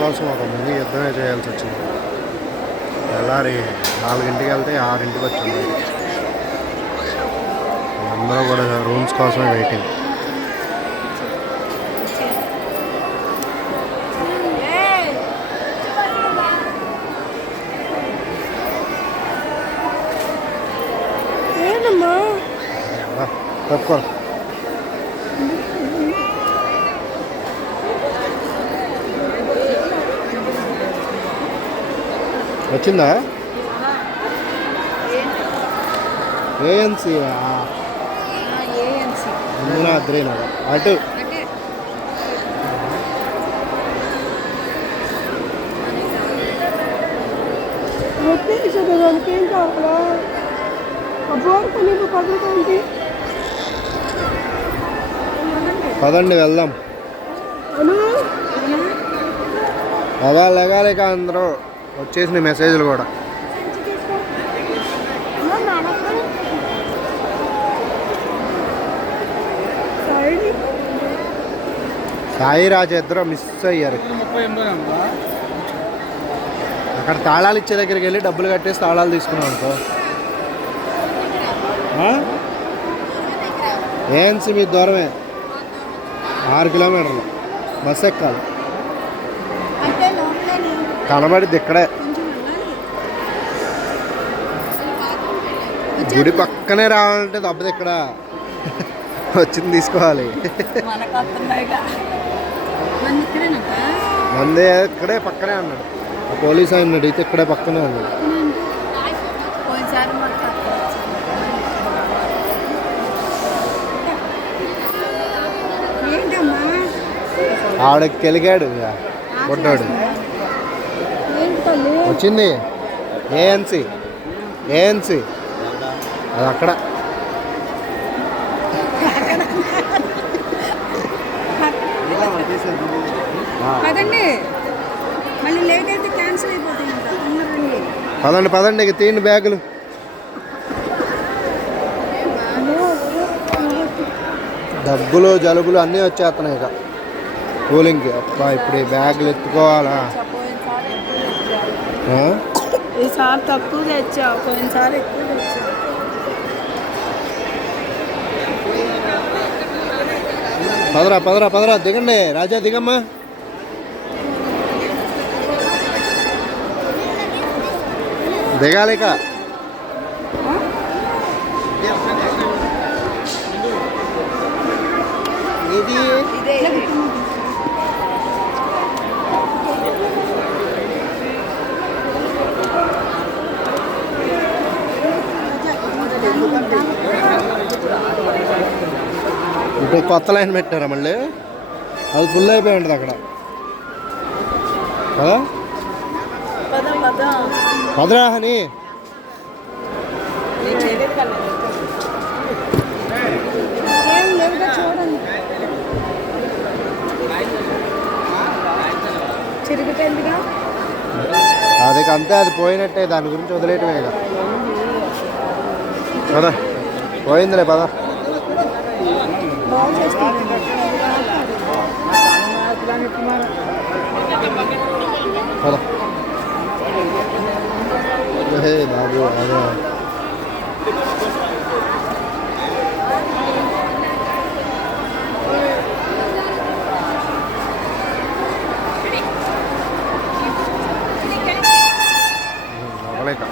కోసం ఒక మినీ యుద్ధమే చేయాల్సి వచ్చింది. తెల్లారి 4ంటికి వెళ్తే 6ంటికి వచ్చింది. అందరూ కూడా రూమ్స్ కోసమే వెయిటింగ్. తక్కువ వచ్చిందా ఏఎన్సీ అద్రేనా అటు ఏం కావాలా పదండి వెళ్దాం. లెగాలి ఇక అందరూ వచ్చేసిన మెసేజ్లు కూడా. సాయి రాజు ఇద్దరు మిస్ అయ్యారు. అక్కడ తాళాలు ఇచ్చే దగ్గరికి వెళ్ళి డబ్బులు కట్టేసి తాళాలు తీసుకున్నాం అనుకో. ఏఎన్సీ మీ దూరమే 6 కిలోమీటర్లు. బస్సు ఎక్కాలి. కనబడిద్ది ఇక్కడే, గుడి పక్కనే రావాలంటే దెబ్బది ఇక్కడ వచ్చింది తీసుకోవాలి. మంది ఇక్కడే పక్కనే అన్నాడు పోలీస్ ఆయన అడిగితే, ఇక్కడే పక్కనే అన్నాడు. ఆవిడకి కెలిగాడు కొట్టాడు. వచ్చింది ఏఎన్సీ అది అక్కడ. పదండి ఇక తీయండి బ్యాగులు. దగ్గులు జలుబులు అన్నీ వచ్చేస్తున్నాయి ఇక కూలింగ్కి. అబ్బా ఇప్పుడు ఈ బ్యాగులు ఎత్తుకోవాలా? ఈసారి తక్కువ తెచ్చావు, కొన్నిసారి ఎక్కువ తెచ్చావు. పదరా దిగండి. రాజా దిగమ్మా. దిగాలి ఇక. ఇది ఇప్పుడు కొత్త లైన్ పెట్టారా మళ్ళీ? అది ఫుల్ అయిపోయి ఉంటుంది అక్కడ కదా. పదరా అని అది అంతే, అది పోయినట్టే. దాని గురించి వదిలేయటమే ఇక. పదా పోయిందిలే పదా. బాబు అదే అవలేక